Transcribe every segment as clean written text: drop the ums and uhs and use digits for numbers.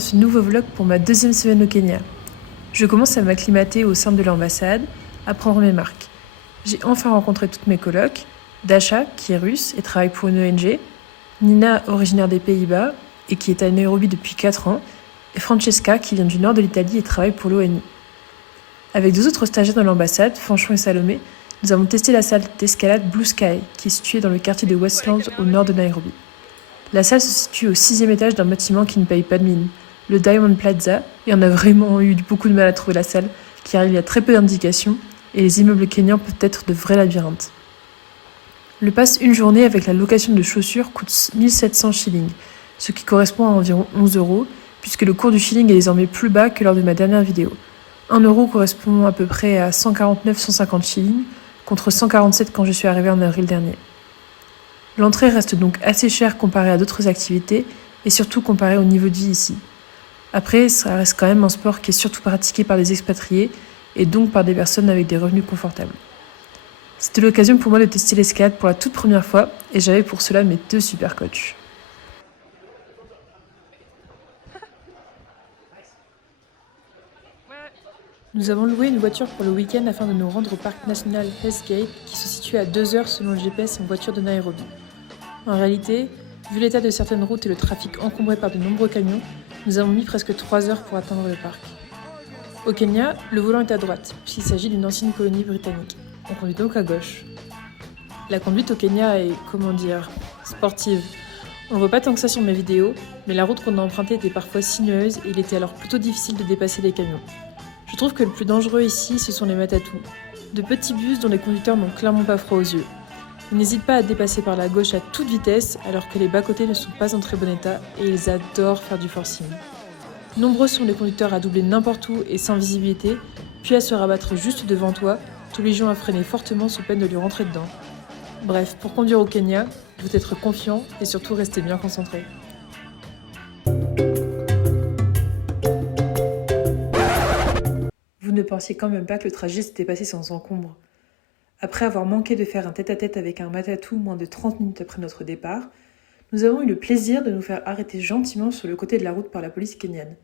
dans ce nouveau vlog pour ma deuxième semaine au Kenya. Je commence à m'acclimater au sein de l'ambassade, à prendre mes marques. J'ai enfin rencontré toutes mes colocs, Dasha, qui est russe et travaille pour une ONG, Nina, originaire des Pays-Bas et qui est à Nairobi depuis 4 ans, et Francesca, qui vient du nord de l'Italie et travaille pour l'ONU. Avec 2 autres stagiaires de l'ambassade, Fanchon et Salomé, nous avons testé la salle d'escalade Blue Sky, qui est située dans le quartier de Westlands au nord de Nairobi. La salle se situe au 6e étage d'un bâtiment qui ne paye pas de mine, le Diamond Plaza, et on a vraiment eu beaucoup de mal à trouver la salle, car il y a très peu d'indications, et les immeubles kenyans peuvent être de vrais labyrinthes. Le pass une journée avec la location de chaussures coûte 1700 shillings, ce qui correspond à environ 11 €, puisque le cours du shilling est désormais plus bas que lors de ma dernière vidéo. 1 euro correspond à peu près à 149-150 shillings, contre 147 quand je suis arrivée en avril dernier. L'entrée reste donc assez chère comparée à d'autres activités, et surtout comparée au niveau de vie ici. Après, ça reste quand même un sport qui est surtout pratiqué par des expatriés, et donc par des personnes avec des revenus confortables. C'était l'occasion pour moi de tester l'escalade pour la toute première fois, et j'avais pour cela mes 2 super coachs. Nous avons loué une voiture pour le week-end afin de nous rendre au parc national Hell's Gate, qui se situe à 2 heures selon le GPS en voiture de Nairobi. En réalité, vu l'état de certaines routes et le trafic encombré par de nombreux camions, nous avons mis presque 3 heures pour atteindre le parc. Au Kenya, le volant est à droite, puisqu'il s'agit d'une ancienne colonie britannique. On conduit donc à gauche. La conduite au Kenya est, sportive. On ne voit pas tant que ça sur mes vidéos, mais la route qu'on a empruntée était parfois sinueuse et il était alors plutôt difficile de dépasser les camions. Je trouve que le plus dangereux ici, ce sont les matatu, de petits bus dont les conducteurs n'ont clairement pas froid aux yeux. Ils n'hésitent pas à dépasser par la gauche à toute vitesse, alors que les bas-côtés ne sont pas en très bon état et ils adorent faire du forcing. Nombreux sont les conducteurs à doubler n'importe où et sans visibilité, puis à se rabattre juste devant toi, t'obligeant à freiner fortement sous peine de lui rentrer dedans. Bref, pour conduire au Kenya, il faut être confiant et surtout rester bien concentré. Vous ne pensiez quand même pas que le trajet s'était passé sans encombre. Après avoir manqué de faire un tête-à-tête avec un matatu moins de 30 minutes après notre départ, nous avons eu le plaisir de nous faire arrêter gentiment sur le côté de la route par la police kenyane.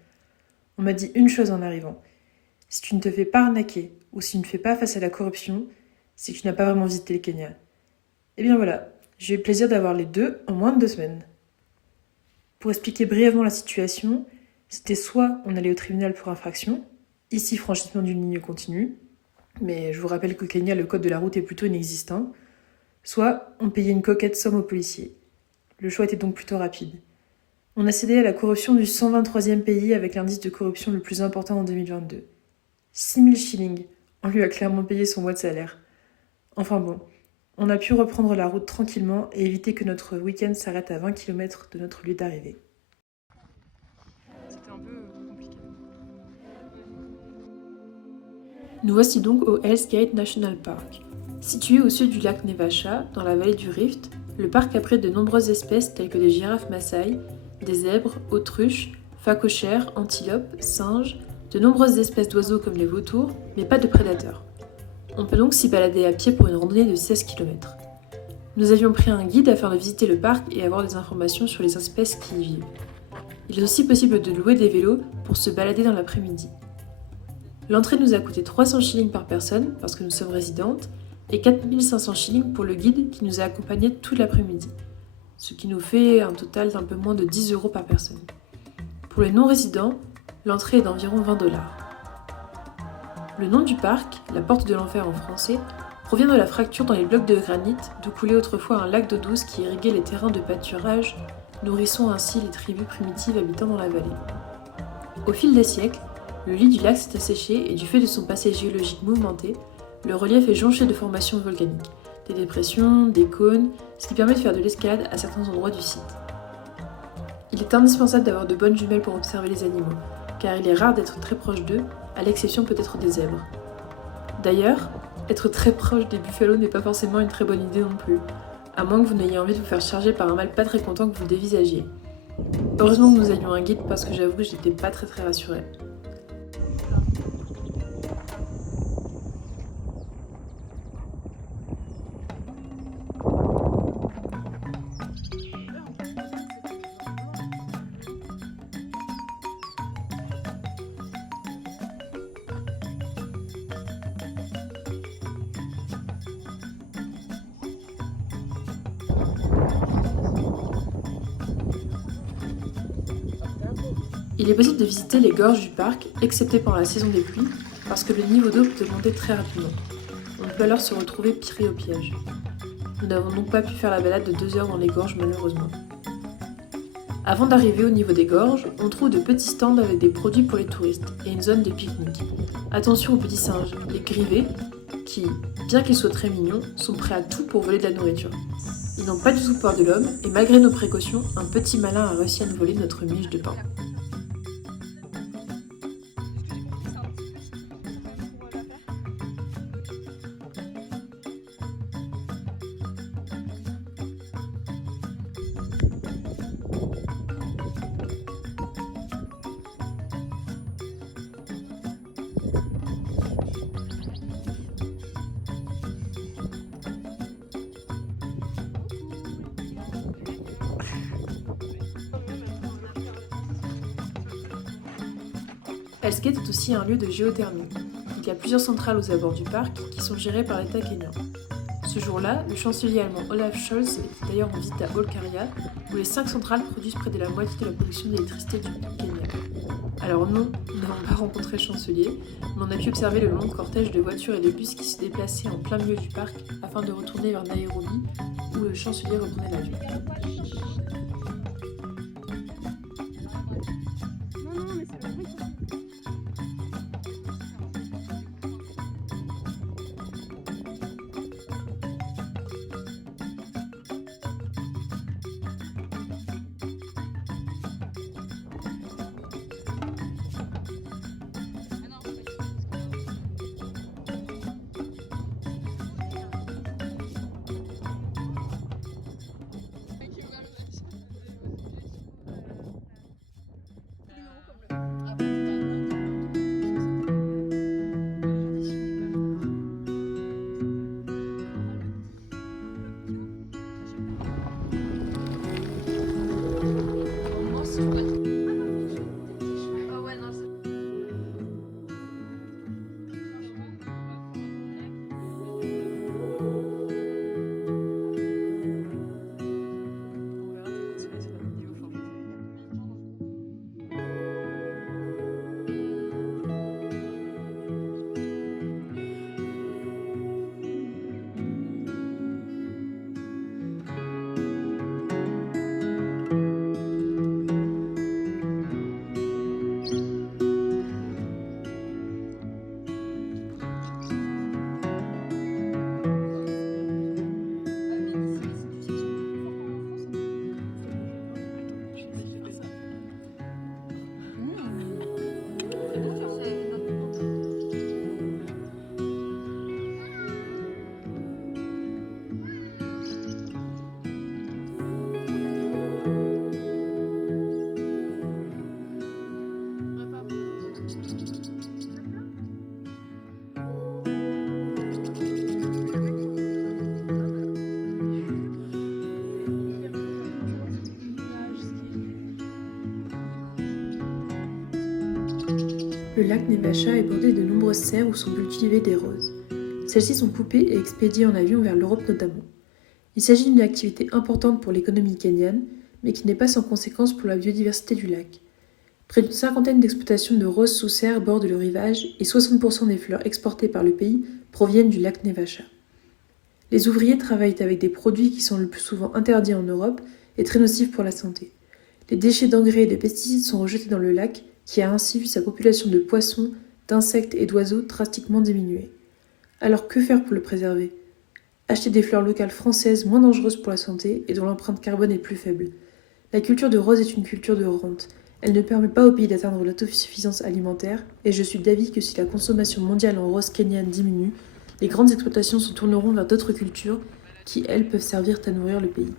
On m'a dit une chose en arrivant. Si tu ne te fais pas arnaquer ou si tu ne fais pas face à la corruption, c'est que tu n'as pas vraiment visité le Kenya. Et bien voilà, j'ai eu le plaisir d'avoir les deux en moins de 2 semaines. Pour expliquer brièvement la situation, c'était soit on allait au tribunal pour infraction, ici franchissement d'une ligne continue, mais je vous rappelle qu'au Kenya le code de la route est plutôt inexistant, soit on payait une coquette somme aux policiers. Le choix était donc plutôt rapide. On a cédé à la corruption du 123e pays avec l'indice de corruption le plus important en 2022. 6000 shillings, on lui a clairement payé son mois de salaire. Enfin bon, on a pu reprendre la route tranquillement et éviter que notre week-end s'arrête à 20 km de notre lieu d'arrivée. C'était un peu compliqué. Nous voici donc au Hell's Gate National Park. Situé au sud du lac Naivasha, dans la vallée du Rift, le parc abrite de nombreuses espèces telles que des girafes Maasai, des zèbres, autruches, phacochères, antilopes, singes, de nombreuses espèces d'oiseaux comme les vautours, mais pas de prédateurs. On peut donc s'y balader à pied pour une randonnée de 16 km. Nous avions pris un guide afin de visiter le parc et avoir des informations sur les espèces qui y vivent. Il est aussi possible de louer des vélos pour se balader dans l'après-midi. L'entrée nous a coûté 300 shillings par personne parce que nous sommes résidentes et 4500 shillings pour le guide qui nous a accompagnés toute l'après-midi, ce qui nous fait un total d'un peu moins de 10 € par personne. Pour les non-résidents, l'entrée est d'environ 20 $. Le nom du parc, la porte de l'enfer en français, provient de la fracture dans les blocs de granit d'où coulait autrefois un lac d'eau douce qui irriguait les terrains de pâturage, nourrissant ainsi les tribus primitives habitant dans la vallée. Au fil des siècles, le lit du lac s'est asséché et du fait de son passé géologique mouvementé, le relief est jonché de formations volcaniques, des dépressions, des cônes, ce qui permet de faire de l'escalade à certains endroits du site. Il est indispensable d'avoir de bonnes jumelles pour observer les animaux, car il est rare d'être très proche d'eux, à l'exception peut-être des zèbres. D'ailleurs, être très proche des buffalo n'est pas forcément une très bonne idée non plus, à moins que vous n'ayez envie de vous faire charger par un mâle pas très content que vous dévisagiez. Heureusement que nous avions un guide parce que j'avoue que j'étais pas très rassurée. Il est possible de visiter les gorges du parc, excepté pendant la saison des pluies, parce que le niveau d'eau peut augmenter très rapidement. On peut alors se retrouver pris au piège. Nous n'avons donc pas pu faire la balade de 2 heures dans les gorges malheureusement. Avant d'arriver au niveau des gorges, on trouve de petits stands avec des produits pour les touristes et une zone de pique-nique. Attention aux petits singes, les grivés, qui, bien qu'ils soient très mignons, sont prêts à tout pour voler de la nourriture. Ils n'ont pas du tout peur de l'homme et malgré nos précautions, un petit malin a réussi à nous voler notre miche de pain. Hell's Gate est aussi un lieu de géothermie. Il y a plusieurs centrales aux abords du parc qui sont gérées par l'État kényan. Ce jour-là, le chancelier allemand Olaf Scholz était d'ailleurs en visite à Olkaria, où les 5 centrales produisent près de la moitié de la production d'électricité du Kenya. Alors non, nous n'avons pas rencontré le chancelier, mais on a pu observer le long cortège de voitures et de bus qui se déplaçaient en plein milieu du parc afin de retourner vers Nairobi, où le chancelier reprenait l'avion. Le lac Naivasha est bordé de nombreuses serres où sont cultivées des roses. Celles-ci sont coupées et expédiées en avion vers l'Europe notamment. Il s'agit d'une activité importante pour l'économie kenyane, mais qui n'est pas sans conséquence pour la biodiversité du lac. Près d'une 50aine d'exploitations de roses sous serre bordent le rivage et 60% des fleurs exportées par le pays proviennent du lac Naivasha. Les ouvriers travaillent avec des produits qui sont le plus souvent interdits en Europe et très nocifs pour la santé. Les déchets d'engrais et de pesticides sont rejetés dans le lac, qui a ainsi vu sa population de poissons, d'insectes et d'oiseaux drastiquement diminuer. Alors que faire pour le préserver ? Acheter des fleurs locales françaises moins dangereuses pour la santé et dont l'empreinte carbone est plus faible. La culture de rose est une culture de rente. Elle ne permet pas au pays d'atteindre l'autosuffisance alimentaire et je suis d'avis que si la consommation mondiale en rose kenyane diminue, les grandes exploitations se tourneront vers d'autres cultures qui, elles, peuvent servir à nourrir le pays.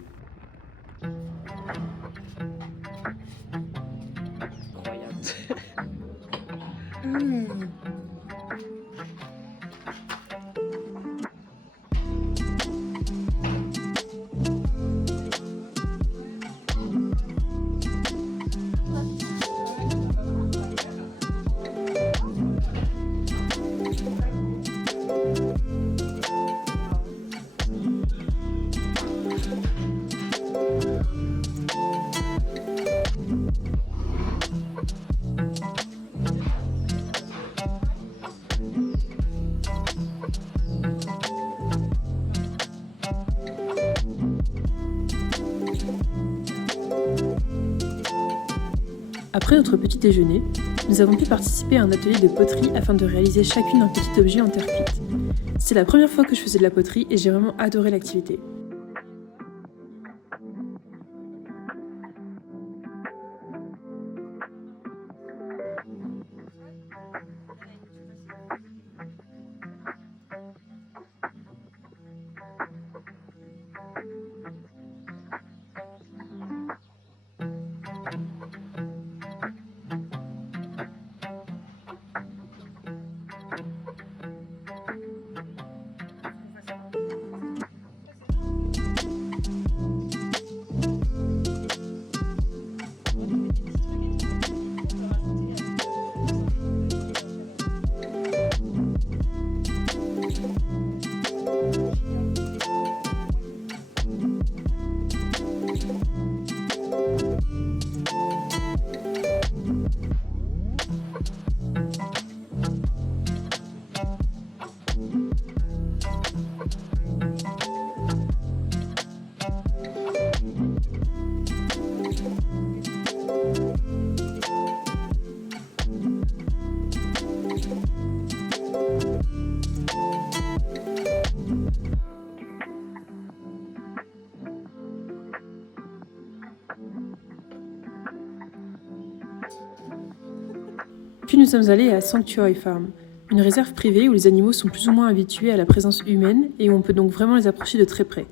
Après notre petit déjeuner, nous avons pu participer à un atelier de poterie afin de réaliser chacune un petit objet en terre cuite. C'est la première fois que je faisais de la poterie et j'ai vraiment adoré l'activité. Puis nous sommes allés à Sanctuary Farm, une réserve privée où les animaux sont plus ou moins habitués à la présence humaine et où on peut donc vraiment les approcher de très près.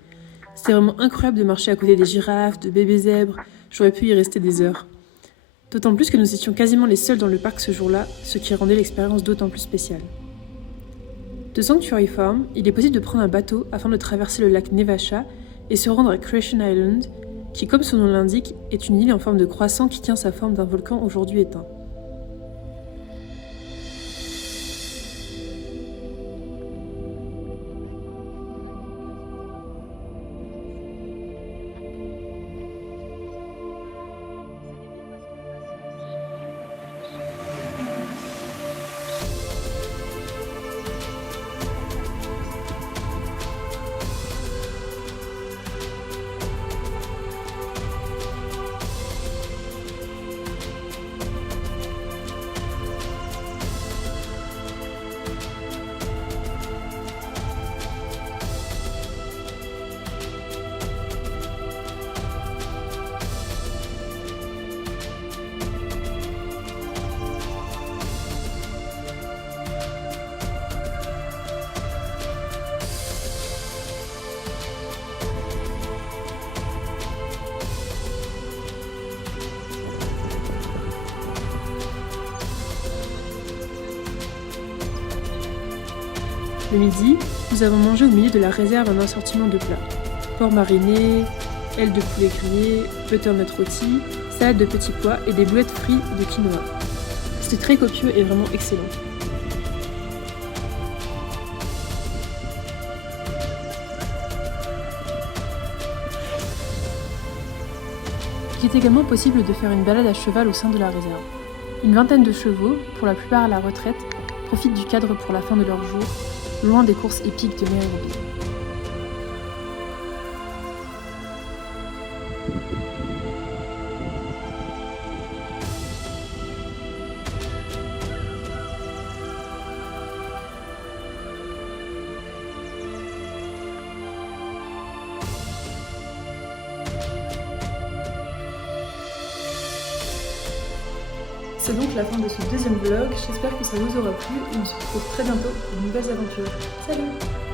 C'était vraiment incroyable de marcher à côté des girafes, de bébés zèbres, j'aurais pu y rester des heures. D'autant plus que nous étions quasiment les seuls dans le parc ce jour-là, ce qui rendait l'expérience d'autant plus spéciale. De Sanctuary Farm, il est possible de prendre un bateau afin de traverser le lac Nevacha et se rendre à Creation Island, qui comme son nom l'indique, est une île en forme de croissant qui tient sa forme d'un volcan aujourd'hui éteint. Le midi, nous avons mangé au milieu de la réserve un assortiment de plats. Porc mariné, ailes de poulet grillées, butternut rôti, salade de petits pois et des boulettes frites de quinoa. C'était très copieux et vraiment excellent. Il est également possible de faire une balade à cheval au sein de la réserve. Une vingtaine de chevaux, pour la plupart à la retraite, profitent du cadre pour la fin de leur jour, loin des courses épiques de Nairobi. C'est donc la fin de ce deuxième vlog, j'espère que ça vous aura plu et on se retrouve très bientôt pour de nouvelles aventures. Salut!